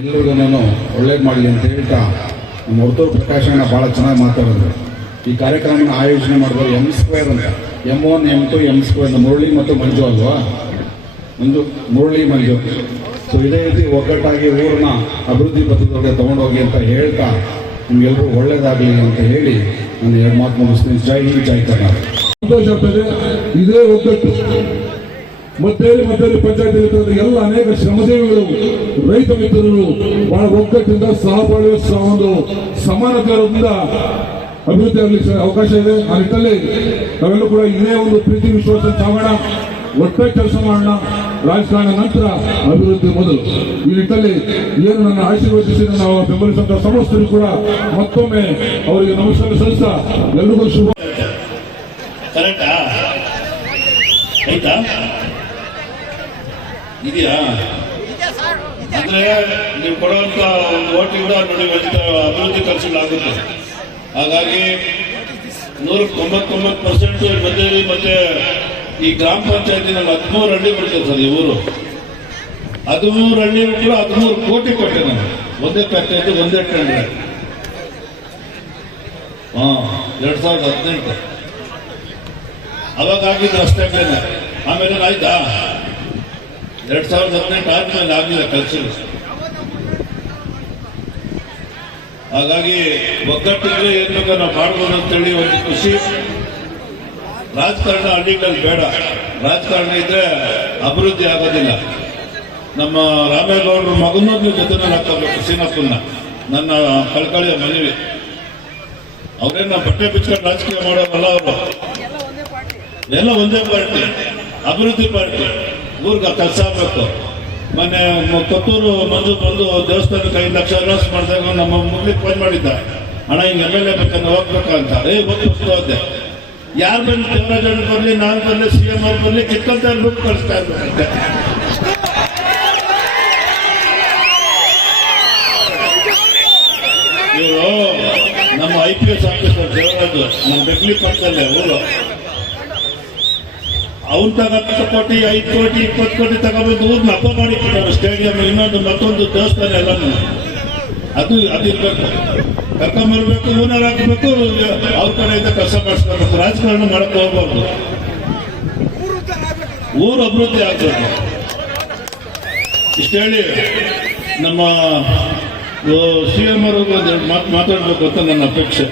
ಎಲ್ಲರಿಗೂ ನಾನು ಒಳ್ಳೇದು ಮಾಡಲಿ ಅಂತ ಹೇಳ್ತಾ ನಮ್ಮ ಹೊರತೂರು ಪ್ರಕಾಶನ ಭಾಳ ಚೆನ್ನಾಗಿ ಮಾತಾಡಿದ್ರು. ಈ ಕಾರ್ಯಕ್ರಮನ ಆಯೋಜನೆ ಮಾಡಿದ್ರು ಎಂ ಸ್ಕ್ವೇರ್ ಅಂತ. M one M two M square Murali ಮತ್ತು ಮಂಜು ಅಲ್ವಾ? ಮಂಜು ಮುರಳಿ, ಮಂಜು. ಸೊ ಇದೇ ರೀತಿ ಒಗ್ಗಟ್ಟಾಗಿ ಊರನ್ನ ಅಭಿವೃದ್ಧಿ ಪಥದೊಳಗೆ ತೊಗೊಂಡೋಗಿ ಅಂತ ಹೇಳ್ತಾ ನಿಮ್ಗೆಲ್ಲರೂ ಒಳ್ಳೇದಾಗಲಿ ಅಂತ ಹೇಳಿ ನಾನು ಎರಡು ಮಾತು ಮುಗಿಸ್ತೀನಿ. ಜೈ ಹಿಂದ್, ಜೈ ಕರ್ನಾಟಕ. ಇದೇ ಒಗ್ಗಟ್ಟು. ಮತ್ತೆ ಮತ್ತೇಳಿ ಪಂಚಾಯತ್ ಎಲ್ಲ ಅನೇಕ ಶ್ರಮಜೀವಿಗಳು, ರೈತ ಮಿತ್ರರು, ಬಹಳ ಒಗ್ಗಟ್ಟಿಂದ ಸಹಬಾಳ್ವೆ ಒಂದು ಸಮಾನತೆಯಿಂದ ಅಭಿವೃದ್ಧಿ ಆಗಲಿಕ್ಕೆ ಅವಕಾಶ ಇದೆ. ಆ ನಿಟ್ಟಲ್ಲಿ ನಾವೆಲ್ಲರೂ ಕೂಡ ಇದೇ ಒಂದು ಪ್ರೀತಿ ವಿಶ್ವಾಸ ತಾಗೋಣ ಒಟ್ಟಾಗಿ ಕೆಲಸ ಮಾಡೋಣ. ರಾಜಕಾರಣ ನಂತರ ಅಭಿವೃದ್ಧಿ ಮೊದಲು. ಈ ನಿಟ್ಟಲ್ಲಿ ಏನು ನನ್ನ ಆಶೀರ್ವದಿಸಿ ನಾವು ಬೆಂಬಲಿಸಿದಂತಹ ಸಮಸ್ತರು ಕೂಡ ಮತ್ತೊಮ್ಮೆ ಅವರಿಗೆ ನಮಸ್ಕಾರ ಸಲ್ಲಿಸ್ತಾ ಎಲ್ರಿಗೂ ಶುಭ. ಕರೆಕ್ಟಾ ಆಯ್ತಾ? ಇದೆಯಾ? ಅಂದ್ರೆ ನೀವು ಕೊಡುವಂತ ಒಂದು ಓಟಿ ಕೂಡ ಒಂದು ಅಭಿವೃದ್ಧಿ ಖರ್ಚುಗಳಾಗುತ್ತೆ ಹಾಗಾಗಿ ನೂರ ತೊಂಬತ್ತೊಂಬತ್ತು ಪರ್ಸೆಂಟ್ ಮಧ್ಯದಲ್ಲಿ ಮತ್ತೆ ಈ ಗ್ರಾಮ ಪಂಚಾಯತಿನಲ್ಲಿ ಹದಿಮೂರು ಹಳ್ಳಿ ಬರ್ತದೆ ಸರ್ ಈ ಊರು. ಹದಿಮೂರು ಹಳ್ಳಿ ಕೂಡ ಹದಿಮೂರು ಕೋಟಿ ಕೊಟ್ಟೆ ನಾನು. ಒಂದೇ ಪ್ಯಾಕೇಜ್ ಒಂದೇ ಟೆಂಡರ್ ಹಾ ಎರಡ್ ಸಾವಿರದ ಹದಿನೆಂಟು. ಅವಾಗ ಆಗಿದ್ದು ಅಷ್ಟೇ ಆಮೇಲೆ ಎರಡ್ ಸಾವಿರದ ಹದಿನೆಂಟು ಆದ್ಮೇಲೆ ಆಗಲಿಲ್ಲ ಕೆಲಸ ಹಾಗಾಗಿ ಒಗ್ಗಟ್ಟಿದ್ರೆ ಏನು ನಾವು ಮಾಡ್ಬೋದು ಅಂತೇಳಿ ಒಂದು ಖುಷಿ. ರಾಜಕಾರಣ ಹಳ್ಳಿಗಳಲ್ಲಿ ಬೇಡ. ರಾಜಕಾರಣ ಇದ್ರೆ ಅಭಿವೃದ್ಧಿ ಆಗೋದಿಲ್ಲ. ನಮ್ಮ ರಾಮೇಗೌಡರು ಮಗನೊಂದು ಜೊತೆನಲ್ಲಿ ಹಾಕೋಬೇಕು ಸೀನಪ್ಪನ್ನ ನನ್ನ ಕಳ್ಕಳಿಯ ಮನವಿ. ಅವರೇನ ಬಟ್ಟೆ ಬಿಚ್ಕೊಂಡು ರಾಜಕೀಯ ಮಾಡೋದಲ್ಲ ಅವರು. ಎಲ್ಲ ಒಂದೇ ಪಾರ್ಟಿ. ಅಭಿವೃದ್ಧಿ ಪಾರ್ಟಿ. ಊರ್ಗ ಕೆಲಸ ಆಗ್ಬೇಕು. ಮೊನ್ನೆ ಕೊತ್ತೂರು ಮಂಜು ಬಂದು ದೇವಸ್ಥಾನಕ್ಕೆ ಐದು ಲಕ್ಷ ಅನೌನ್ಸ್ ಮಾಡಿದಾಗ ನಮ್ಮ ಮುಗ್ಲಿಗೆ ಫೋನ್ ಮಾಡಿದ್ದ. ಹಣ ಹಿಂಗೆ ಎಂ ಎಲ್ ಬೇಕಂದ್ರೆ ಹೋಗ್ಬೇಕಂತ ಏ ಬಂದು ಹೋದೆ. ಯಾರು ಬಂದು ದೇವರಾಜಣ್ಣ ಬರಲಿ, ನಾನು ಬರಲಿ ಸಿ ಎಂ ಅವ್ರು ಬರಲಿ, ಕಿತ್ಕೊಂತ ಬುಕ್ ಕಳಿಸ್ತಾ ಇರ್ಬೇಕಂತೆ ನಮ್ಮ I P S officer Devaraju, ನಮ್ಮ ಬೆಕ್ಲಿ ಪಕ್ಕದಲ್ಲೇ ಊರು. ಅವ್ನು ತಗ ಹತ್ತು ಕೋಟಿ, ಐದು ಕೋಟಿ, ಇಪ್ಪತ್ತು ಕೋಟಿ ತಗೋಬೇಕು ಊರ್ನ ಹಬ್ಬ ಮಾಡಿಬಿಟ್ಟಾರೆ ಸ್ಟೇಡಿಯಂ ಇನ್ನೊಂದು ಮತ್ತೊಂದು ದೇವಸ್ಥಾನ ಎಲ್ಲಾನು. ಅದು ಅದಿರ್ಬೇಕು ಕರ್ಕೊಂಬರ್ಬೇಕು ಓನರ್ ಹಾಕಬೇಕು ಅವ್ರ ಕಡೆಯಿಂದ ಕೆಲಸ ಮಾಡಿಸ್ಕೋಬೇಕು. ರಾಜಕಾರಣ ಮಾಡಕ್ ಹೋಗ್ಬಾರ್ದು. ಊರು ಅಭಿವೃದ್ಧಿ ಆಗ್ಬೇಕು. ಇಷ್ಟ ಹೇಳಿ, ನಮ್ಮ ಸಿ ಎಂ ಅವರು ಮಾತು, ಮಾತಾಡ್ಬೇಕು ಅಂತ ನನ್ನ ಅಪೇಕ್ಷೆ.